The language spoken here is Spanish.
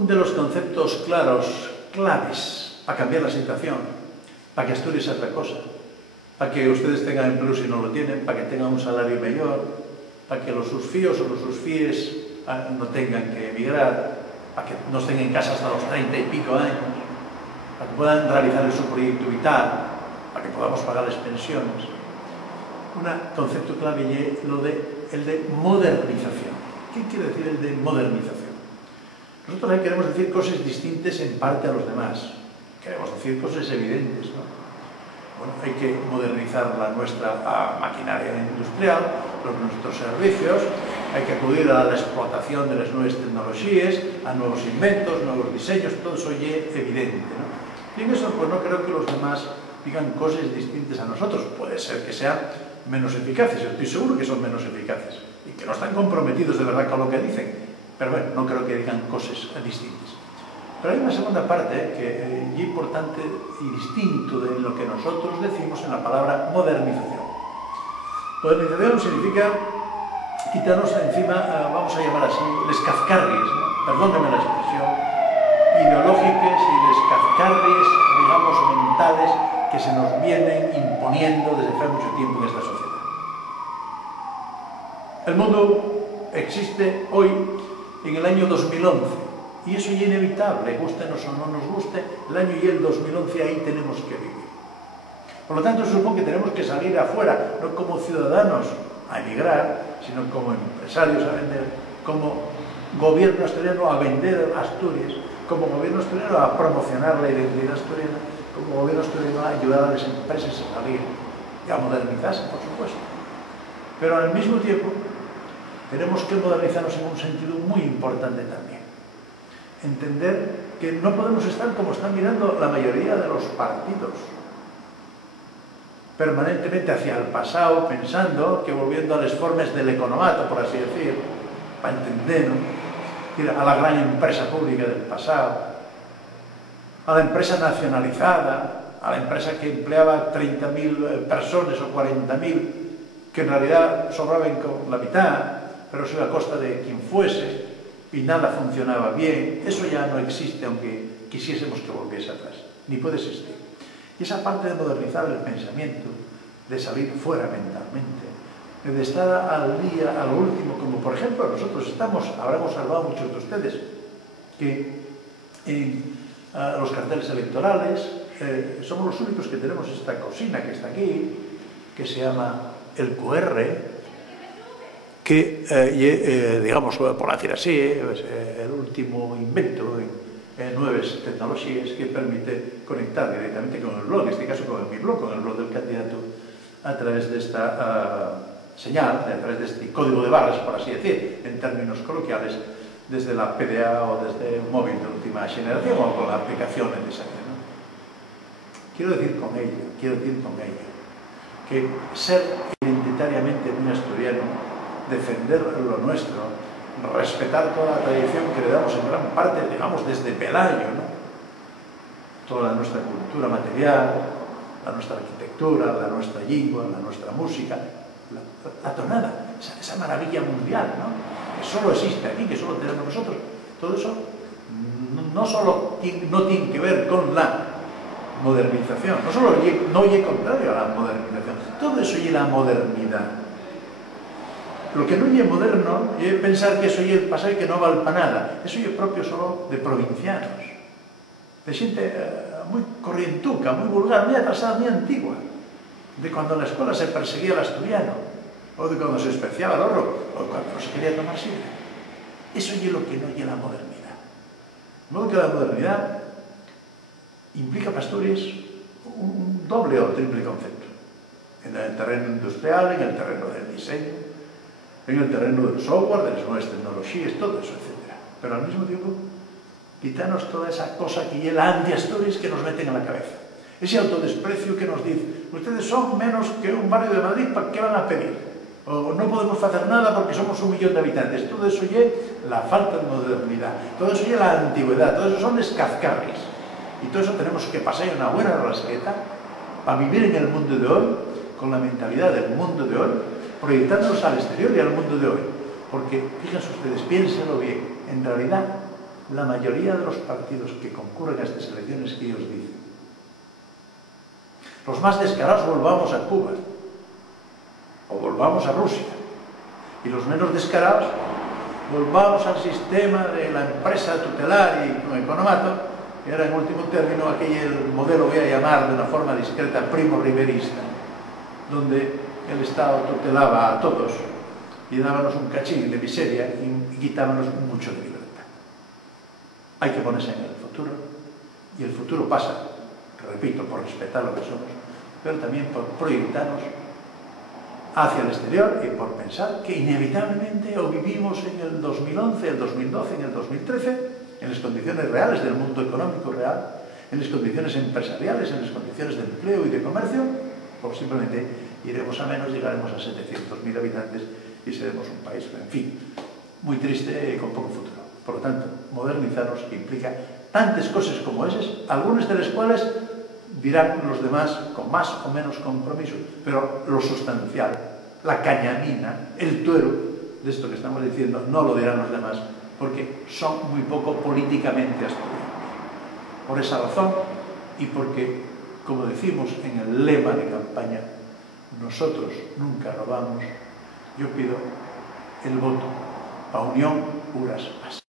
Un de los conceptos claves para cambiar la situación, para que Asturias sea otra cosa, para que ustedes tengan empleo si no lo tienen, para que tengan un salario mejor, para que los sus fíos o los sus fíes no tengan que emigrar, para que no estén en casa hasta los 30 y pico años, para que puedan realizar su proyecto vital, para que podamos pagarles pensiones. Un concepto clave es el de modernización. ¿Qué quiere decir el de modernización? Nosotros ahí queremos decir cosas distintas en parte a los demás. Queremos decir cosas evidentes, ¿no? Bueno, hay que modernizar nuestra maquinaria industrial, nuestros servicios, hay que acudir a la explotación de las nuevas tecnologías, a nuevos inventos, nuevos diseños, todo eso es evidente, ¿no? Y en eso pues no creo que los demás digan cosas distintas a nosotros. Puede ser que sean menos eficaces, yo estoy seguro que son menos eficaces y que no están comprometidos de verdad con lo que dicen, pero bueno, no creo que digan cosas distintas. Pero hay una segunda parte que es importante y distinto de lo que nosotros decimos en la palabra modernización. Modernización significa quitarnos encima, vamos a llamar así, les cascarries, ¿no? Perdónenme la expresión, ideológicas y les cascarries, digamos, mentales que se nos vienen imponiendo desde hace mucho tiempo en esta sociedad. El mundo existe hoy en el año 2011. Y eso es inevitable, gustenos o no nos guste, el año y el 2011 ahí tenemos que vivir. Por lo tanto, eso supone que tenemos que salir afuera, no como ciudadanos a emigrar, sino como empresarios a vender, como gobierno asturiano a vender Asturias, como gobierno asturiano a promocionar la identidad asturiana, como gobierno asturiano a ayudar a las empresas a salir y a modernizarse, por supuesto. Pero al mismo tiempo, tenemos que modernizarnos en un sentido muy importante también. Entender que no podemos estar como están mirando la mayoría de los partidos, permanentemente hacia el pasado, pensando que volviendo a las formas del economato, por así decir, para entender, ¿no? A la gran empresa pública del pasado, a la empresa nacionalizada, a la empresa que empleaba 30.000 personas o 40.000, que en realidad sobraban con la mitad, pero eso a costa de quien fuese, y nada funcionaba bien. Eso ya no existe, aunque quisiésemos que volviese atrás, ni puede existir. Y esa parte de modernizar el pensamiento, de salir fuera mentalmente, de estar al día, a lo último, como por ejemplo nosotros habremos salvado muchos de ustedes, que en los carteles electorales somos los únicos que tenemos esta cocina que está aquí, que se llama el QR, que, digamos, por decir así, es el último invento en nuevas tecnologías que permite conectar directamente con el blog, en este caso con mi blog, con el blog del candidato, a través de esta señal, a través de este código de barras, por así decir, en términos coloquiales, desde la PDA o desde un móvil de última generación o con la aplicación necesaria, ¿no? Quiero decir con ello que ser identitariamente un asturiano, defender lo nuestro, respetar toda la tradición que le damos en gran parte, digamos, desde Pelayo, ¿no? Toda nuestra cultura material, la nuestra arquitectura, la nuestra lengua, la nuestra música, la tonada, esa maravilla mundial, ¿no? Que solo existe aquí, que solo tenemos nosotros. Todo eso no solo no tiene que ver con la modernización, no solo no es contrario a la modernización, todo eso es la modernidad. Lo que no es moderno es pensar que eso es el pasado y que no vale para nada. Eso es propio solo de provincianos, de gente muy corrientuca, muy vulgar, muy atrasada, muy antigua, de cuando en la escuela se perseguía al asturiano, o de cuando se despreciaba el oro, o cuando no se quería tomar sidra. Eso es lo que no es la modernidad. De modo que la modernidad implica para Asturias un doble o triple concepto. En el terreno industrial, en el terreno del diseño, en el terreno del software, de las nuevas tecnologías, todo eso, etc. Pero al mismo tiempo, quitarnos toda esa cosa que es la anti-Asturias que nos meten en la cabeza. Ese autodesprecio que nos dice, ustedes son menos que un barrio de Madrid, ¿para qué van a pedir? O no podemos hacer nada porque somos 1 millón de habitantes. Todo eso es la falta de modernidad, todo eso es la antigüedad, todo eso son descazcarris. Y todo eso tenemos que pasar una buena rasqueta para vivir en el mundo de hoy, con la mentalidad del mundo de hoy, proyectándonos al exterior y al mundo de hoy. Porque, fíjense ustedes, piénsenlo bien, en realidad la mayoría de los partidos que concurren a estas elecciones, que os dicen? Los más descarados volvamos a Cuba o volvamos a Rusia, y los menos descarados volvamos al sistema de la empresa tutelar y con economato, que era en último término aquel modelo, voy a llamar de una forma discreta, primo riverista, donde el Estado tutelaba a todos y dábamos un cachín de miseria y quitábamos mucho de libertad. Hay que ponerse en el futuro, y el futuro pasa, repito, por respetar lo que somos, pero también por proyectarnos hacia el exterior y por pensar que inevitablemente o vivimos en el 2011, el 2012, en el 2013, en las condiciones reales del mundo económico real, en las condiciones empresariales, en las condiciones de empleo y de comercio, o simplemente iremos a menos, llegaremos a 700.000 habitantes y seremos un país, en fin, muy triste y con poco futuro. Por lo tanto, modernizarnos implica tantas cosas como esas, algunas de las cuales dirán los demás con más o menos compromiso, pero lo sustancial, la cañamina, el tuero de esto que estamos diciendo, no lo dirán los demás, porque son muy poco políticamente asturianos. Por esa razón, y porque, como decimos en el lema de campaña, nosotros nunca robamos, yo pido el voto a Unión Uras Pas.